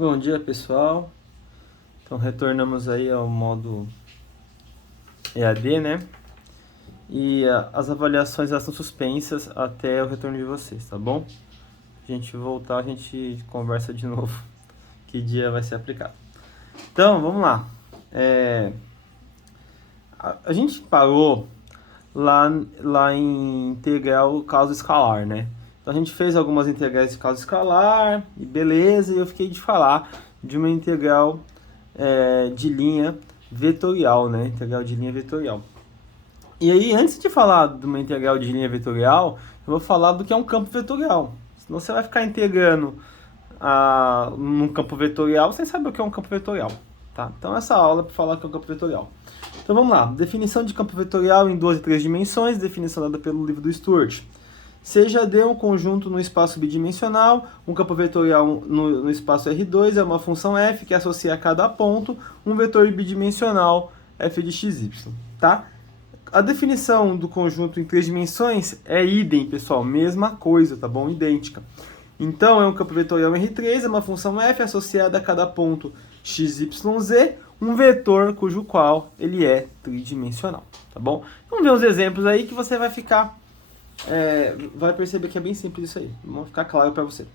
Bom dia, pessoal. Então retornamos aí ao modo EAD, né? E as avaliações elas são suspensas até o retorno de vocês, tá bom? A gente voltar, a gente conversa de novo que dia vai ser aplicado. Então, vamos lá. A gente parou lá em integral causa escalar, né? Então a gente fez algumas integrais de causa escalar, e beleza, e eu fiquei de falar de uma integral de linha vetorial, né? Integral de linha vetorial. E aí, antes de falar de uma integral de linha vetorial, eu vou falar do que é um campo vetorial. Senão você vai ficar integrando num campo vetorial sem saber o que é um campo vetorial. Tá? Então essa aula é para falar o que é um campo vetorial. Então vamos lá. Definição de campo vetorial em 2 e 3 dimensões, definição dada pelo livro do Stuart. Seja D um conjunto no espaço bidimensional, um campo vetorial no espaço R2 é uma função f que associa a cada ponto um vetor bidimensional f de xy, tá? A definição do conjunto em 3 dimensões é idem, pessoal, mesma coisa, tá bom? Idêntica. Então, é um campo vetorial R3, é uma função f associada a cada ponto x, y, z, um vetor cujo qual ele é tridimensional, tá bom? Vamos ver uns exemplos aí que você vai ficar... vai perceber que é bem simples isso aí. Vamos ficar claro para você.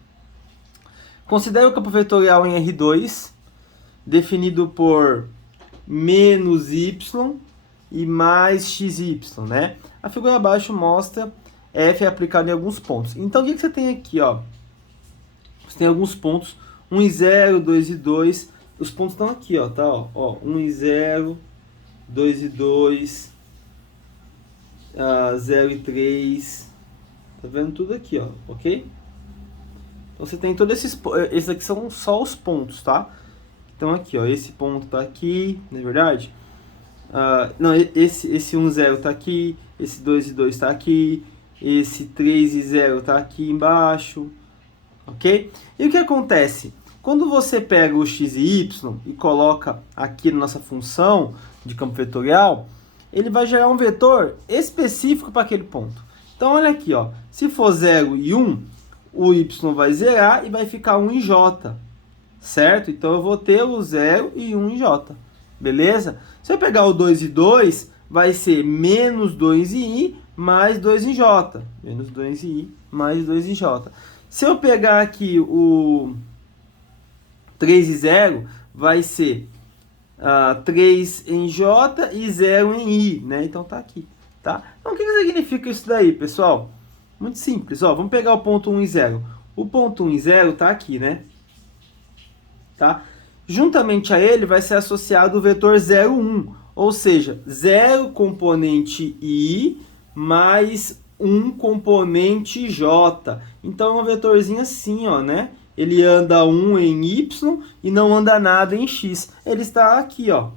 Considere o campo vetorial em R2, definido por menos y e mais xy, né? A figura abaixo mostra f aplicado em alguns pontos. Então, o que você tem aqui, ó? Você tem alguns pontos, 1 e 0, 2 e 2. Os pontos estão aqui, ó, tá? Ó, 1 e 0, 2 e 2, 0 e 3. Tá vendo tudo aqui, ó, ok? Então você tem todos esses aqui são só os pontos, tá? Então aqui, ó, esse ponto tá aqui, não é verdade? Não, esse 1, 0 tá aqui, esse 2 e 2 tá aqui, esse 3 e 0 tá aqui embaixo, ok? E o que acontece? Quando você pega o x e y e coloca aqui na nossa função de campo vetorial, ele vai gerar um vetor específico para aquele ponto. Então, olha aqui, ó, se for 0 e 1, o y vai zerar e vai ficar 1 em j, certo? Então, eu vou ter o 0 e 1 em j, beleza? Se eu pegar o 2 e 2, vai ser menos 2 em i mais 2 em j. Menos 2 em i mais 2 em j. Se eu pegar aqui o 3 e 0, vai ser 3 em j e 0 em i, né? Então tá aqui, tá? Então o que significa isso daí, pessoal? Muito simples, ó. Vamos pegar o ponto 1 e 0. O ponto 1 e 0 tá aqui, né? Tá? Juntamente a ele vai ser associado o vetor 0, 1, ou seja, 0 componente i mais 1 componente j. Então é um vetorzinho assim, ó, né? Ele anda 1 em y e não anda nada em x. Ele está aqui, ó.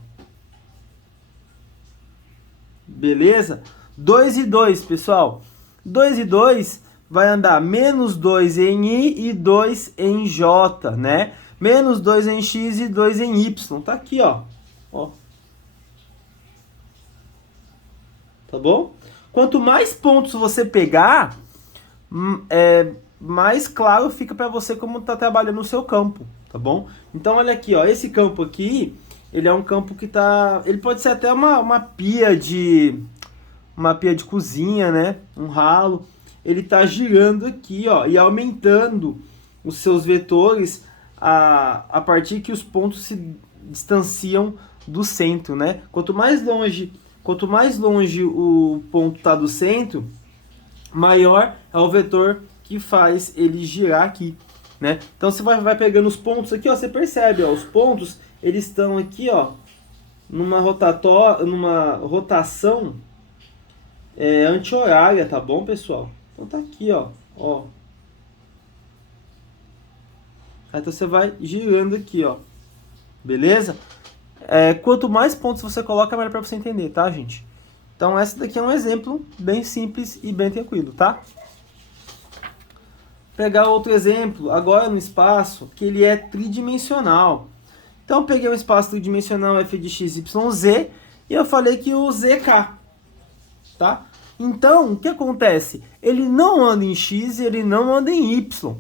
Beleza? 2 e 2, pessoal. 2 e 2 vai andar menos 2 em i e 2 em j, né? Menos 2 em x e 2 em y. Tá aqui, ó. Tá bom? Quanto mais pontos você pegar, mais claro fica para você como tá trabalhando no seu campo, tá bom? Então, olha aqui, ó. Esse campo aqui, ele é um campo que tá... Ele pode ser até uma pia de cozinha, né? Um ralo. Ele tá girando aqui, ó, e aumentando os seus vetores a partir que os pontos se distanciam do centro, né? Quanto mais longe o ponto está do centro, maior é o vetor que faz ele girar aqui, né? Então você vai pegando os pontos aqui, ó, você percebe, ó, os pontos eles estão aqui, ó, numa rotação anti-horária, tá bom, pessoal? Então tá aqui, ó. Então você vai girando aqui, ó. Beleza? Quanto mais pontos você coloca, melhor para você entender, tá, gente? Então, esse daqui é um exemplo bem simples e bem tranquilo, tá? Pegar outro exemplo, agora no espaço, que ele é tridimensional. Então, eu peguei um espaço tridimensional f de x, y, z, e eu falei que o zk, tá? Então, o que acontece? Ele não anda em x e ele não anda em y.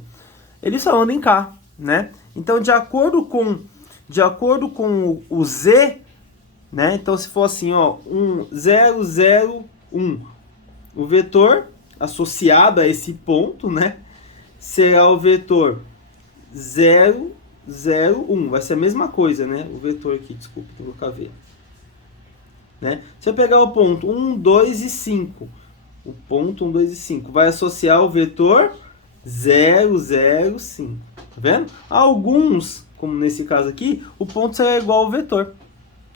Ele só anda em k, né? Então, de acordo com o Z, né? Então, se for assim, ó, 0, 0, 1, o vetor associado a esse ponto, né, será o vetor 0, 0, 1. Vai ser a mesma coisa, né? O vetor aqui, desculpa, vou colocar V. Né? Se eu pegar o ponto 1, 2 e 5, o ponto 1, 2 e 5 vai associar o vetor 0, 0, 5. Tá vendo? Alguns, como nesse caso aqui, o ponto será igual ao vetor.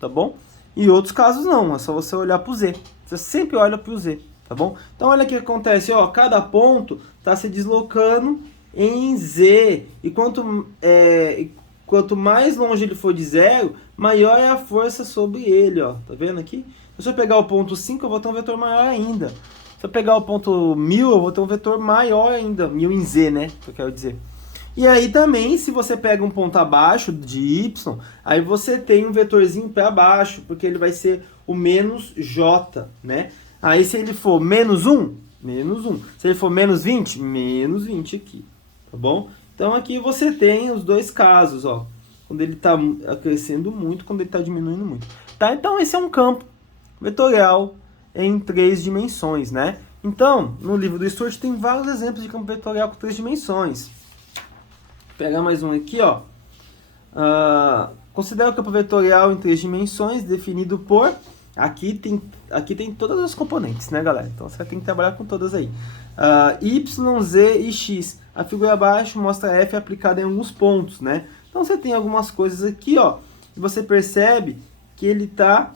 Tá bom? E outros casos não, é só você olhar para o Z. Você sempre olha para o Z, tá bom? Então olha o que acontece, ó, cada ponto está se deslocando em Z. E quanto mais longe ele for de zero, maior é a força sobre ele, ó. Tá vendo aqui? Se eu pegar o ponto 5, eu vou ter um vetor maior ainda. Se eu pegar o ponto 1000, eu vou ter um vetor maior ainda. 1000 em Z, né? Que eu quero dizer. E aí também, se você pega um ponto abaixo de y, aí você tem um vetorzinho para baixo, porque ele vai ser o menos j, né? Aí se ele for menos 1, menos 1. Se ele for menos 20, menos 20 aqui, tá bom? Então aqui você tem os dois casos, ó. Quando ele está crescendo muito, quando ele está diminuindo muito. Tá? Então esse é um campo vetorial em 3 dimensões, né? Então, no livro do Stewart tem vários exemplos de campo vetorial com 3 dimensões. Vou pegar mais um aqui, ó. Considera o campo vetorial em 3 dimensões, definido por... Aqui tem todas as componentes, né, galera? Então você tem que trabalhar com todas aí. Y, Z e X. A figura abaixo mostra F aplicada em alguns pontos, né? Então você tem algumas coisas aqui, ó. E você percebe que ele tá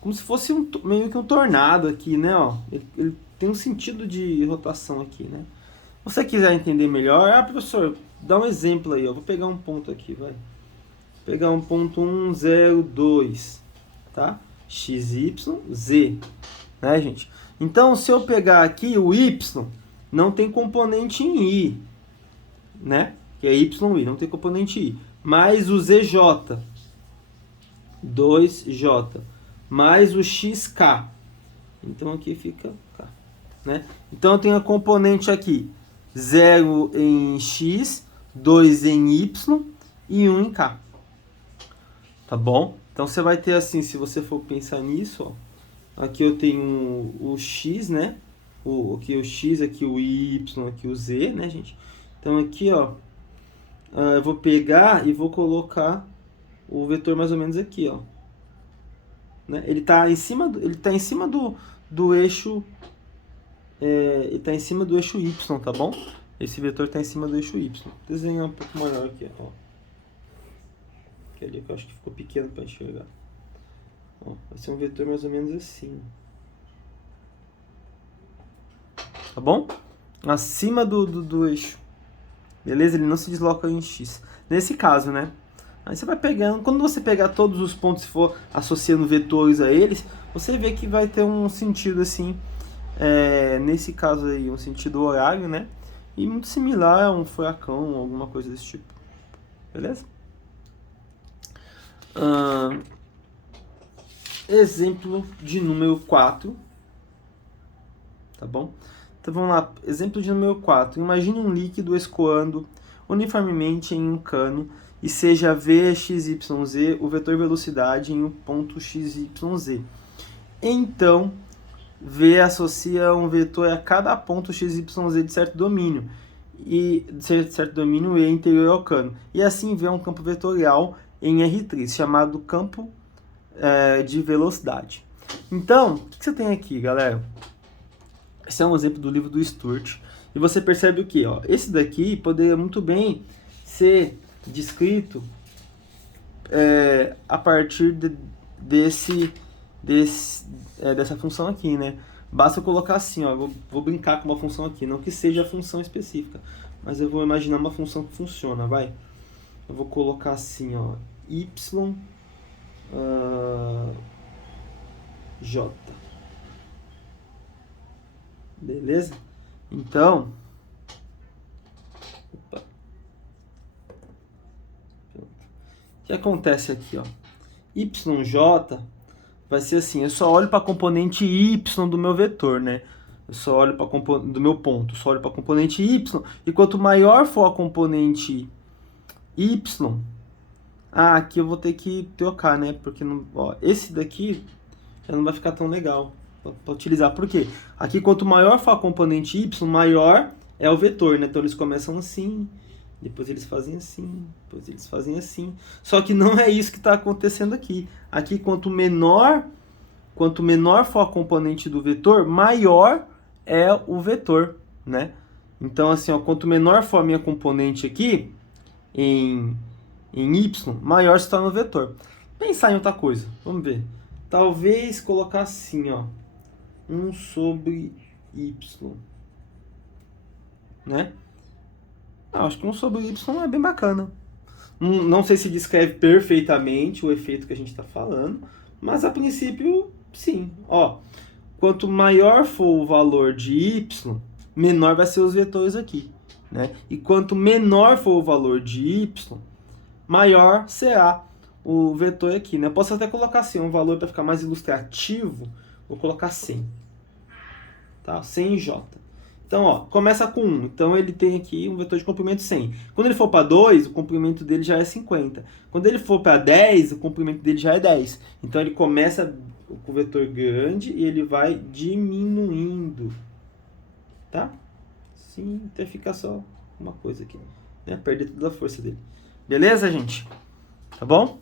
como se fosse meio que um tornado aqui, né, ó. Ele tem um sentido de rotação aqui, né? Se você quiser entender melhor, professor, dá um exemplo aí, ó. Vou pegar um ponto aqui, vai. Vou pegar um ponto 1, 0, 2, tá? X, Y, Z, né, gente? Então, se eu pegar aqui o Y, não tem componente em I, né? Que é YI, não tem componente I. Mais o ZJ, 2J, mais o XK. Então, aqui fica K, né? Então, eu tenho a componente aqui, 0 em X, 2 em Y e 1 em K. Tá bom? Então, você vai ter assim, se você for pensar nisso, ó, aqui eu tenho o X, né? Aqui o X, aqui o Y, aqui o Z, né, gente? Então, aqui, ó, eu vou pegar e vou colocar o vetor mais ou menos aqui, ó. Né? Ele tá em cima do eixo... ele tá em cima do eixo Y, tá bom? Esse vetor tá em cima do eixo Y. Vou desenhar um pouco maior aqui, ó. Ali que eu acho que ficou pequeno para enxergar. Ó, vai ser um vetor mais ou menos assim. Tá bom? Acima do eixo. Beleza? Ele não se desloca em X. Nesse caso, né? Aí você vai pegando. Quando você pegar todos os pontos e for associando vetores a eles, você vê que vai ter um sentido assim. Nesse caso aí, um sentido horário, né? E muito similar a um furacão, alguma coisa desse tipo. Beleza? Exemplo de número 4. Tá bom? Então vamos lá. Exemplo de número 4. Imagine um líquido escoando uniformemente em um cano e seja V, X, Y, Z o vetor velocidade em um ponto X, Y, Z. Então, V associa um vetor a cada ponto X, Y, Z de certo domínio. E de certo domínio E interior ao cano. E assim V é um campo vetorial em R3, chamado campo de velocidade. Então, o que você tem aqui, galera? Esse é um exemplo do livro do Stewart. E você percebe o que? Ó, esse daqui poderia muito bem ser descrito a partir dessa função aqui, né? Basta eu colocar assim, ó, vou brincar com uma função aqui, não que seja a função específica, mas eu vou imaginar uma função que funciona, vai? Eu vou colocar assim, ó, y j. Beleza? Então, o que acontece aqui, ó? YJ vai ser assim, eu só olho para a componente y do meu vetor, né? Eu só olho para do meu ponto, só olho para a componente y, e quanto maior for a componente y. Ah, aqui eu vou ter que trocar, né? Porque não, ó, esse daqui já não vai ficar tão legal para utilizar. Por quê? Aqui, quanto maior for a componente y, maior é o vetor, né? Então, eles começam assim, depois eles fazem assim, depois eles fazem assim. Só que não é isso que está acontecendo aqui. Aqui, quanto menor for a componente do vetor, maior é o vetor, né? Então, assim, ó, quanto menor for a minha componente aqui, em y, maior se torna o vetor. Pensar em outra coisa, vamos ver. Talvez colocar assim, ó, 1 sobre y, né? Acho que 1 sobre y é bem bacana. Não sei se descreve perfeitamente o efeito que a gente está falando, mas a princípio, sim. Ó, quanto maior for o valor de y, menor vai ser os vetores aqui, né? E quanto menor for o valor de y, maior será o vetor aqui, né? Eu posso até colocar assim, um valor para ficar mais ilustrativo, vou colocar 100, tá? 100j. Então, ó, começa com 1, então ele tem aqui um vetor de comprimento 100. Quando ele for para 2, o comprimento dele já é 50. Quando ele for para 10, o comprimento dele já é 10. Então ele começa com o vetor grande e ele vai diminuindo, tá? Sim, até ficar só uma coisa aqui, né? Perder toda a força dele. Beleza, gente? Tá bom?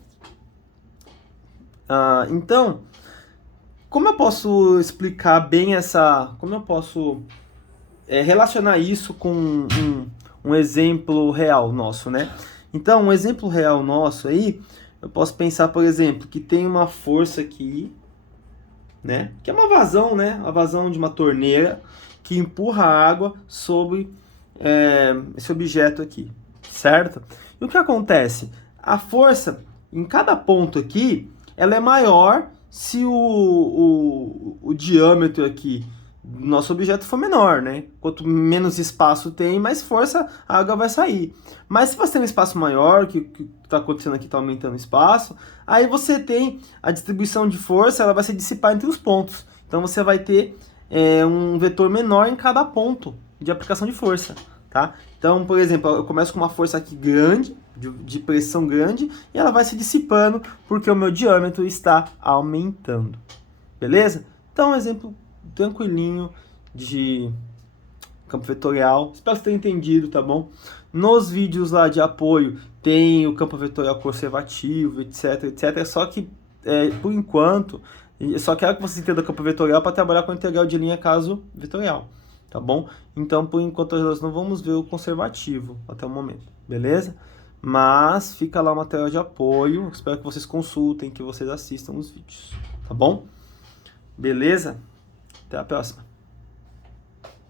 Então, como eu posso explicar bem essa... Como eu posso relacionar isso com um exemplo real nosso, né? Então, um exemplo real nosso aí, eu posso pensar, por exemplo, que tem uma força aqui, né? Que é uma vazão, né? A vazão de uma torneira que empurra a água sobre esse objeto aqui, certo? E o que acontece? A força em cada ponto aqui, ela é maior se o diâmetro aqui do nosso objeto for menor, né? Quanto menos espaço tem, mais força a água vai sair. Mas se você tem um espaço maior, que está acontecendo aqui está aumentando o espaço, aí você tem a distribuição de força, ela vai se dissipar entre os pontos. Então você vai ter um vetor menor em cada ponto de aplicação de força, tá? Então, por exemplo, eu começo com uma força aqui grande, de pressão grande, e ela vai se dissipando porque o meu diâmetro está aumentando. Beleza? Então, um exemplo tranquilinho de campo vetorial. Espero que você tenha entendido, tá bom? Nos vídeos lá de apoio tem o campo vetorial conservativo, etc, etc. Só que, por enquanto, eu só quero que você entenda o campo vetorial para trabalhar com a integral de linha caso vetorial, tá bom? Então, por enquanto, nós não vamos ver o conservativo até o momento, beleza? Mas fica lá o material de apoio. Espero que vocês consultem, que vocês assistam os vídeos, tá bom? Beleza? Até a próxima.